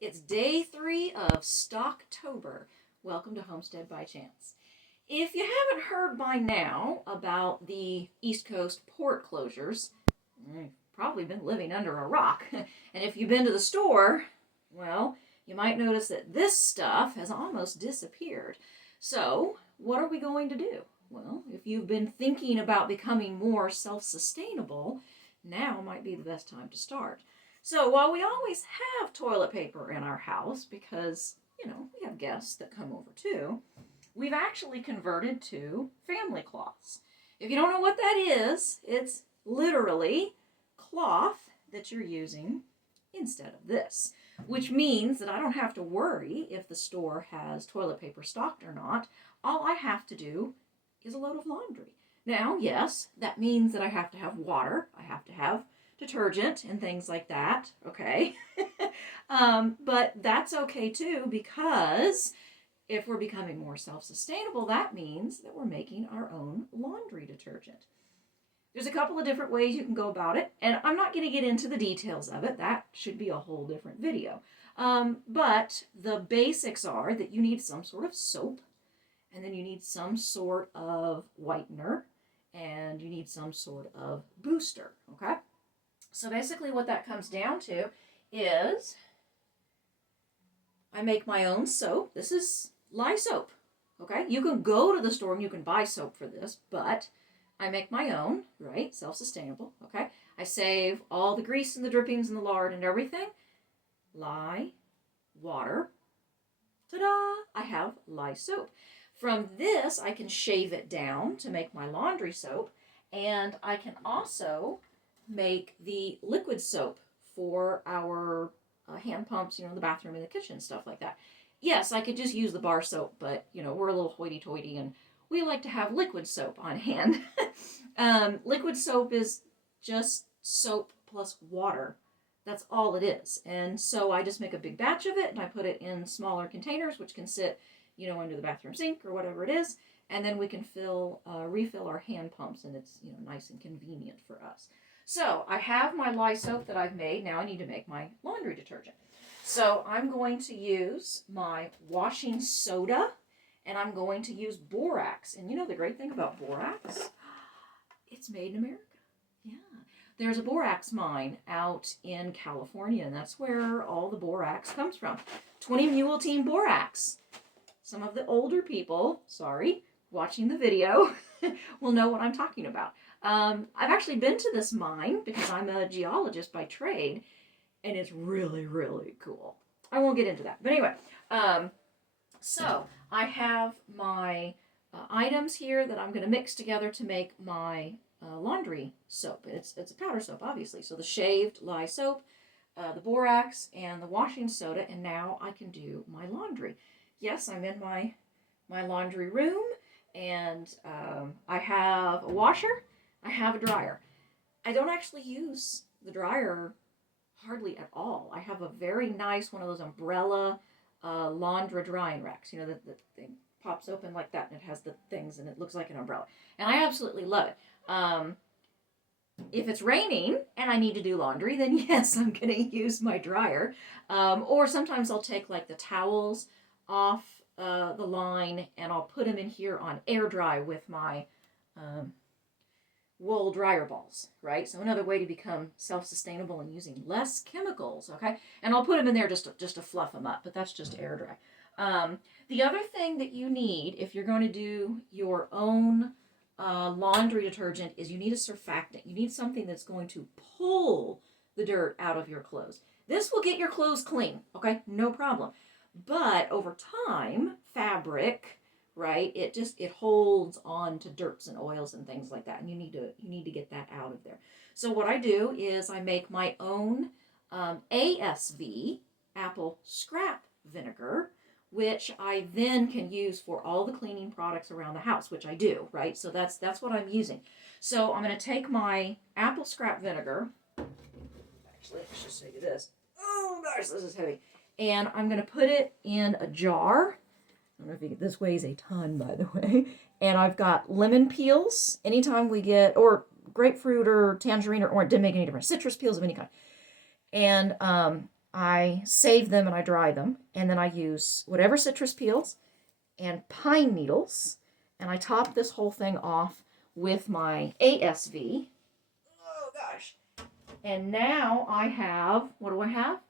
It's day 3 of Stocktober. Welcome to Homestead by Chance. If you haven't heard by now about the East Coast port closures, you've probably been living under a rock. And if you've been to the store, well, you might notice that this stuff has almost disappeared. So, what are we going to do? Well, if you've been thinking about becoming more self-sustainable, now might be the best time to start. So while we always have toilet paper in our house because, we have guests that come over too, we've actually converted to family cloths. If you don't know what that is, it's literally cloth that you're using instead of this, which means that I don't have to worry if the store has toilet paper stocked or not. All I have to do is a load of laundry. Now, yes, that means that I have to have water. I have to have detergent and things like that, okay? But that's okay too, because if we're becoming more self-sustainable, that means that we're making our own laundry detergent. There's a couple of different ways you can go about it, and I'm not going to get into the details of it. That should be a whole different video. But the basics are that you need some sort of soap, and then you need some sort of whitener, and you need some sort of booster, okay? So basically what that comes down to is I make my own soap. This is lye soap, okay? You can go to the store and you can buy soap for this, but I make my own, right? Self-sustainable, okay? I save all the grease and the drippings and the lard and everything. Lye, water, ta-da! I have lye soap. From this, I can shave it down to make my laundry soap, and I can also make the liquid soap for our hand pumps, the bathroom and the kitchen, stuff like that. Yes, I could just use the bar soap, but, we're a little hoity-toity and we like to have liquid soap on hand. Liquid soap is just soap plus water. That's all it is. And so I just make a big batch of it and I put it in smaller containers, which can sit, under the bathroom sink or whatever it is. And then we can refill our hand pumps, and it's, nice and convenient for us. So I have my lye soap that I've made. Now I need to make my laundry detergent. So I'm going to use my washing soda, and I'm going to use borax. And the great thing about borax? It's made in America. Yeah. There's a borax mine out in California, and that's where all the borax comes from. 20 Mule Team borax. Some of the older people, watching the video will know what I'm talking about. I've actually been to this mine because I'm a geologist by trade, and it's really, really cool. I won't get into that. But anyway, so I have my items here that I'm going to mix together to make my laundry soap. It's a powder soap, obviously. So the shaved lye soap, the borax, and the washing soda, and now I can do my laundry. Yes, I'm in my laundry room, and I have a washer. I have a dryer. I don't actually use the dryer hardly at all. I have a very nice one of those umbrella laundry drying racks. The thing pops open like that, and it has the things, and it looks like an umbrella. And I absolutely love it. If it's raining and I need to do laundry, then yes, I'm going to use my dryer. Or sometimes I'll take like the towels off the line, and I'll put them in here on air dry with my wool dryer balls, right? So another way to become self-sustainable and using less chemicals, okay? And I'll put them in there just to fluff them up, but that's just air dry. The other thing that you need if you're going to do your own laundry detergent is you need a surfactant. You need something that's going to pull the dirt out of your clothes. This will get your clothes clean, okay? No problem. But over time, fabric, right? It holds on to dirts and oils and things like that, and you need to get that out of there. So what I do is I make my own ASV, apple scrap vinegar, which I then can use for all the cleaning products around the house, which I do, right? So that's what I'm using. So I'm going to take my apple scrap vinegar. Actually, let's just show you this. Oh gosh, this is heavy. And I'm going to put it in a jar. I don't know if you get, this weighs a ton, by the way. And I've got lemon peels. Anytime we get, or grapefruit or tangerine or orange, didn't make any difference. Citrus peels of any kind. And I save them and I dry them, and then I use whatever citrus peels and pine needles, and I top this whole thing off with my ASV. Oh gosh. And now I have, what do I have?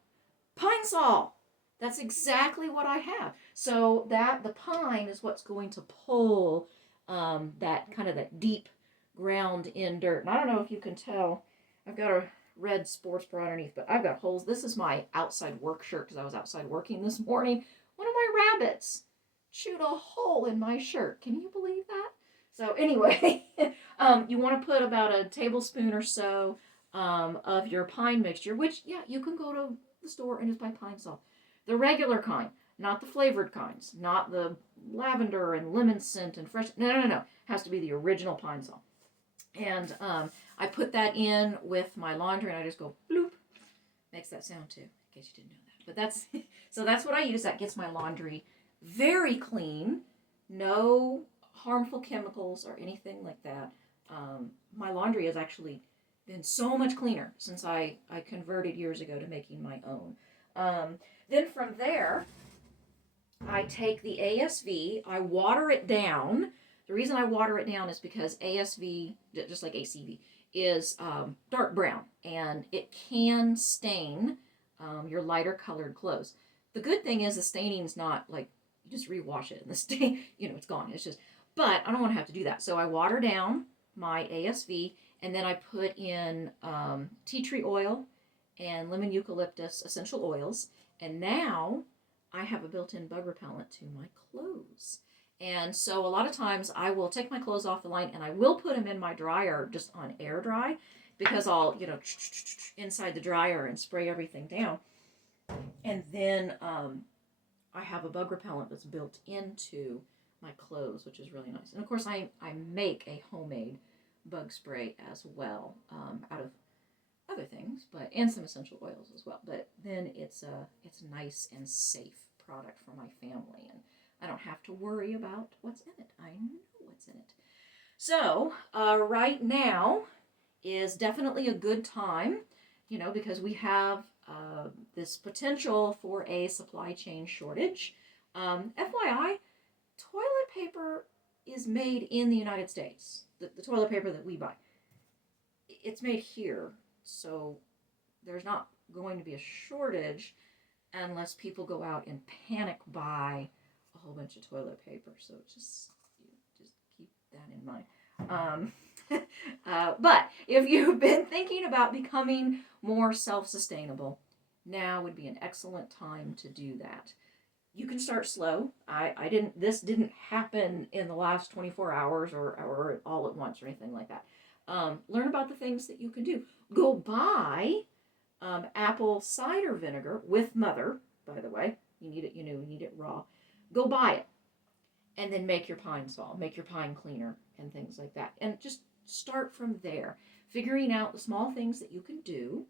Pine Sol. That's exactly what I have. So that the pine is what's going to pull that kind of that deep ground in dirt. And I don't know if you can tell, I've got a red sports bra underneath, but I've got holes. This is my outside work shirt because I was outside working this morning. One of my rabbits chewed a hole in my shirt. Can you believe that? So anyway, you want to put about a tablespoon or so of your pine mixture, which, yeah, you can go to the store and just buy pine salt. The regular kind, not the flavored kinds, not the lavender and lemon scent and fresh. No, no, no, no. It has to be the original pine salt. And I put that in with my laundry, and I just go bloop. Makes that sound too, in case you didn't know that. But that's so that's what I use. That gets my laundry very clean, no harmful chemicals or anything like that. My laundry has actually been so much cleaner since I converted years ago to making my own. Then from there, I take the ASV, I water it down. The reason I water it down is because ASV, just like ACV, is dark brown and it can stain your lighter colored clothes. The good thing is the staining is not like you just rewash it and the stain, it's gone. It's just, but I don't want to have to do that. So I water down my ASV and then I put in tea tree oil and lemon eucalyptus essential oils. And now I have a built-in bug repellent to my clothes. And so a lot of times I will take my clothes off the line and I will put them in my dryer just on air dry because I'll, inside the dryer and spray everything down. And then I have a bug repellent that's built into my clothes, which is really nice. And of course, I make a homemade bug spray as well out of other things, and some essential oils as well. But then it's a nice and safe product for my family, and I don't have to worry about what's in it. I know what's in it. So right now is definitely a good time, because we have this potential for a supply chain shortage. FYI, toilet paper is made in the United States. The toilet paper that we buy, it's made here. So there's not going to be a shortage unless people go out and panic buy a whole bunch of toilet paper. So just keep that in mind. But if you've been thinking about becoming more self-sustainable, now would be an excellent time to do that. You can start slow. This didn't happen in the last 24 hours or all at once or anything like that. Learn about the things that you can do. Go buy apple cider vinegar with mother, by the way. You need it, you need it raw. Go buy it. And then make your pine sol, make your pine cleaner and things like that. And just start from there. Figuring out the small things that you can do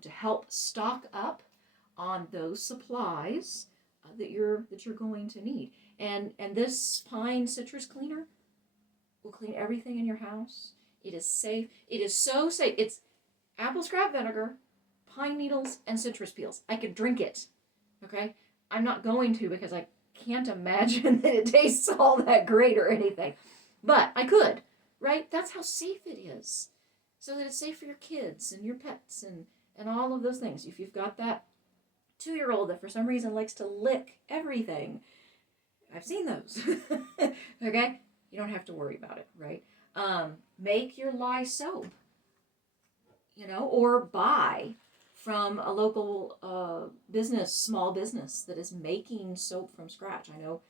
to help stock up on those supplies that you're going to need. And this pine citrus cleaner will clean everything in your house. It is safe. It is so safe. It's apple scrap vinegar, pine needles, and citrus peels. I could drink it. Okay? I'm not going to because I can't imagine that it tastes all that great or anything. But I could, right? That's how safe it is. So that it's safe for your kids and your pets and all of those things. If you've got that 2-year-old that for some reason likes to lick everything, I've seen those. Okay? You don't have to worry about it, right? Make your lye soap, or buy from a local small business that is making soap from scratch. I know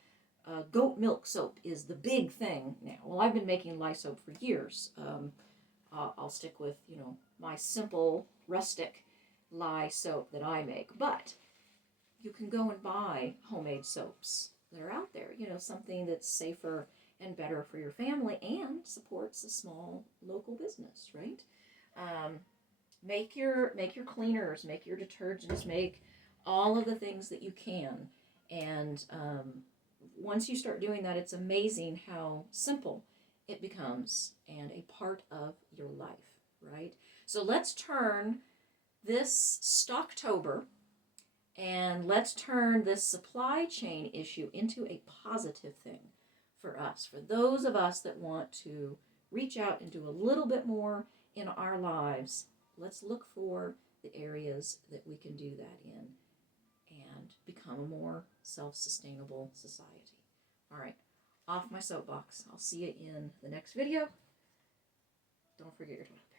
goat milk soap is the big thing now. Well, I've been making lye soap for years. I'll stick with, my simple, rustic lye soap that I make. But you can go and buy homemade soaps that are out there, something that's safer and better for your family and supports a small local business, right? Make your cleaners, make your detergents, make all of the things that you can. And once you start doing that, it's amazing how simple it becomes and a part of your life, right? So let's turn this Stocktober And let's turn this supply chain issue into a positive thing for us, for those of us that want to reach out and do a little bit more in our lives. Let's look for the areas that we can do that in and become a more self-sustainable society. All right, off my soapbox. I'll see you in the next video. Don't forget your toilet paper.